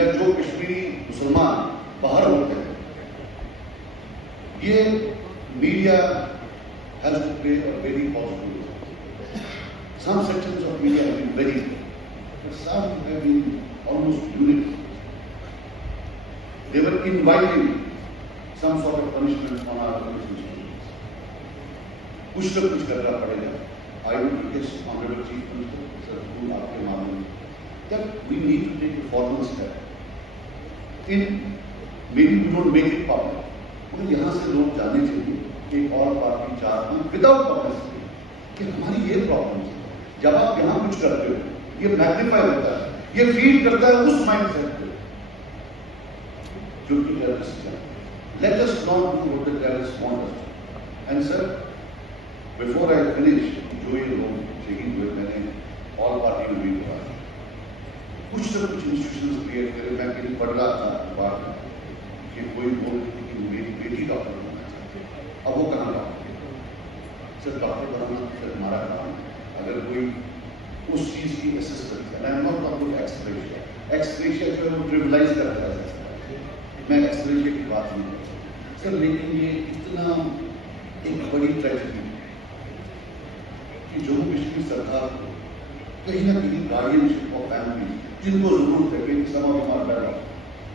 یا جو کشمیری مسلمان باہر ہوتے ہیں، یہ media has to play a very positive role. Some sections of media have been very good, but some have been almost unique. They were inviting some sort of punishment on our organizations. کچھ نہ کچھ کرنا پڑے گا. I would request Honorable Chief Minister, Sir, who آپ کے معاملے that we need to take a formal step. Maybe we don't make it public. مگر یہاں سے لوگ جانے چاہیے ایک اور پارٹی چار پانچ وداؤٹ پبلسٹی کہ ہماری یہ پرابلم ہے. جب آپ یہاں کچھ کرتے ہو یہ میگنیفائی ہوتا ہے, یہ فیڈ کرتا ہے اس مائنڈ سیٹ کو جو کہ ٹیررسٹ ہے. Let us not do what the terrorist want us. And sir before I finish, جو یہ لوگ شہید ہوئے, میں نے آل پارٹی میں بھی بتایا کچھ نہ کچھ انسٹیٹیوشنز کریٹ کرے. میں کہیں پڑھ رہا تھا بات کہ کوئی بول رہی تھی کہ میری بیٹی ڈاکٹر بننا چاہتی ہے. اب وہ کہاں ڈاکٹر سر ڈاکٹر بنانا پھر ہمارا کام ہے. اگر کوئی اس چیز کی اسسٹنس ہے, میں نوٹ اباؤٹ ایکسپریشیا جو ہے وہ ٹریولائز کرتا ہے, میں ایکسپریشیا کی بات نہیں کرتا سر. لیکن یہ اتنا ایک بڑی ٹریجڈی کہ جموں کشمیر سرکار کو کہیں نہ کہیں گارڈین شپ آف فیملی جن کو ضرورت ہے کہ سما بیمار پیدا,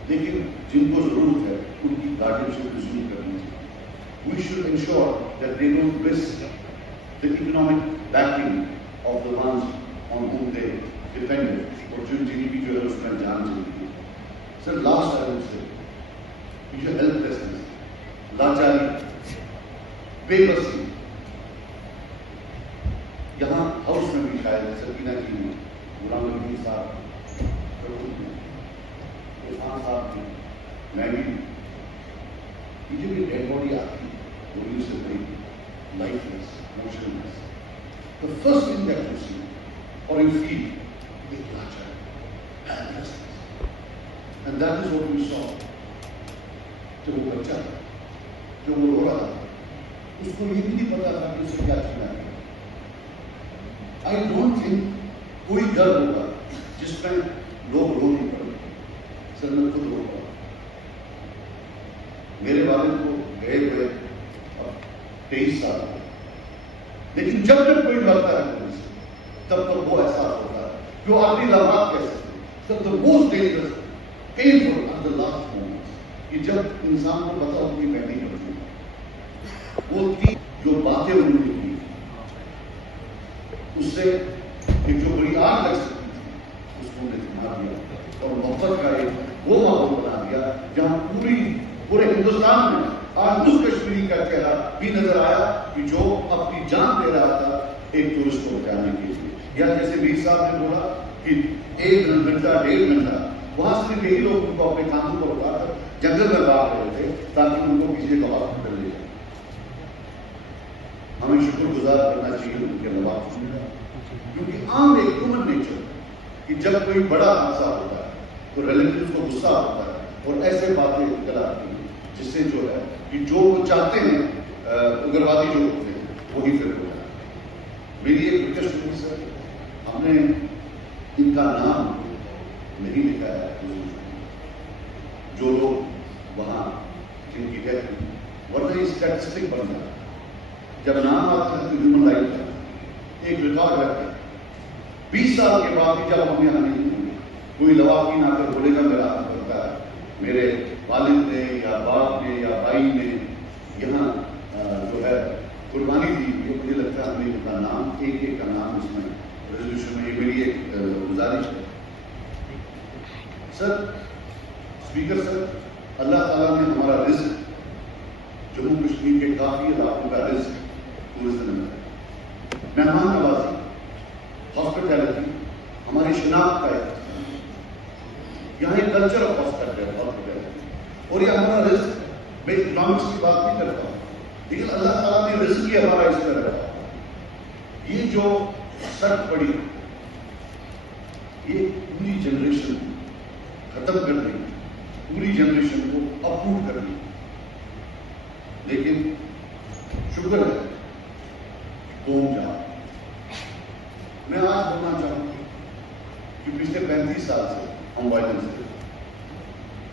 لیکن جن کو ضرورت ہے ان کی گارڈین شپ ریزیوم کرنی چاہیے. We should ensure that they don't risk the economic backing of the ones on whom they depend. اور جو GDP جو ہے اس میں جان چاہیے. Sir last I would say, یہ جو ہیلتھ لیسنس, لاچاری, بے بسی, یہاں ہاؤس میں بھی شاید سکینہ جی نے, غلام نبی صاحب, عرفان صاحب نے, میں بھی, یہ جو بھی ڈیڈ باڈی آتی ہے وہ سے بڑی life less, motion less. The first thing that you see or you feel is لاچاری, helplessness, and that is what we saw. جو وہ بچہ تھا, جو وہ رو رہا تھا, اس کو یہ بھی نہیں پتا تھا کہ اسے کیا چھینا ہے. I don't think کوئی گھر ہوگا جس میں لوگ رو نہیں پڑے. سر میں خود رو پڑا, میرے والد کو گئے ہوئے اب 23 سال ہو, لیکن جب جب کوئی لڑتا ہے پولیس تب تک وہ احساس ہوتا ہے جو آخری لمحات کیسے تھے. سب the most dangerous, painful are the last moments, کہ جب انسان کو پتا ہو کہ میں نہیں کروں. وہ تین جو باتیں انہوں نے کی اس سے ایک جو بڑی آگ لگ سکتی تھی اس کو انہیں تھما دیا اور محبت کا ایک وہ ماحول بنا دیا جہاں پورے ہندوستان میں آج اس کشمیری کا چہرہ بھی نظر آیا کہ جو اپنی جان دے رہا تھا ایک ٹورسٹ کو بچانے کے لیے. یا جیسے میر صاحب نے بولا کہ 1 گھنٹہ 1.5 گھنٹہ وہاں صرف یہی لوگ ان کو اپنے کاندھوں پر اٹھا کر جنگل میں بھاگ رہے تھے تاکہ ان کو کسی کو ہاسپٹل لے جائے. ہمیں شکر گزار کرنا چاہیے ان کے لباس, کیونکہ عام ایک ہیومن نیچر کہ جب کوئی بڑا حادثہ ہوتا ہے تو ریلیٹیوز کو غصہ ہوتا ہے اور ایسے باتیں نکل آتی ہیں جس سے جو ہے کہ جو وہ چاہتے ہیں اگروادی جو ہوتے ہیں وہی پھر ہوتا ہے. میری ایک ریکویسٹ ہوئی سر, ہم نے ان کا نام نہیں لکھا ہے جو لوگ وہاں جن کی ڈیتھ ہوئی, ورنہ یہ اسٹیٹسٹک بن جاتا ہے. جب نام آتا ہے تو ہیومن رائٹ کا ایک ریکارڈ رکھتے ہیں. 20 سال کے بعد جب ہم یہاں نہیں ہوں گے, کوئی لواقین آ کر بولے گا میرا حق کرتا ہے, میرے والد نے یا باپ نے یا بھائی نے یہاں جو ہے قربانی دی, مجھے لگتا ہے ہمیں ان کا نام ایک ایک کا نام اس میں ریزولوشن میں, یہ میری ایک گزارش ہے. سر اسپیکر سر, اللہ تعالیٰ نے ہمارا رزق جموں کشمیر کے کافی علاقوں کا رزق ٹورزم میں, مہمان نوازی, ہاسپٹیلٹی, ہماری شناخت کا ہے. یہاں ایک کلچر آف ہاسپٹیلٹی, اور یہ ہمارا رزق, میں اکنامکس کی بات نہیں کرتا ہوں, لیکن اللہ تعالیٰ نے رزق ہی ہمارا اس طرح رکھا. یہ جو سڑک پڑی یہ پوری جنریشن ختم کر دی, پوری جنریشن کو اپروٹ کر دی. لیکن شکر ہے قوم جہاں. میں آج بولنا چاہوں گا کہ پچھلے 35 سال سے ہم وائلنس تھے,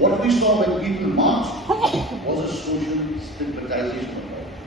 What we saw when people marched was a social stigmatization of violence.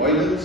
violence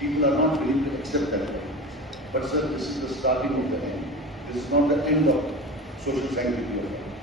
People are not willing to accept that violence. But sir, this is the starting of the end. This is not the end of social sanctity of violence.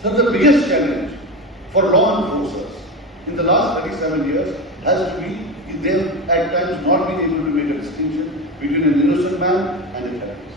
Sir, the biggest challenge for law enforcers in the last 37 years has to be they have at times not been able to make a distinction between an innocent man and a terrorist.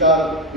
4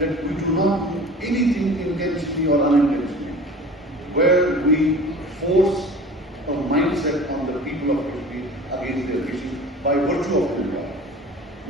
that we do not do anything intentionally or unintentionally where we force a mindset on the people of Kashmir against their wishes by virtue of the law.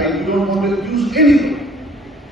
I don't want to accuse anyone,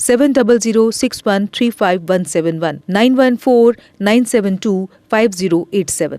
7006135171 9149725087।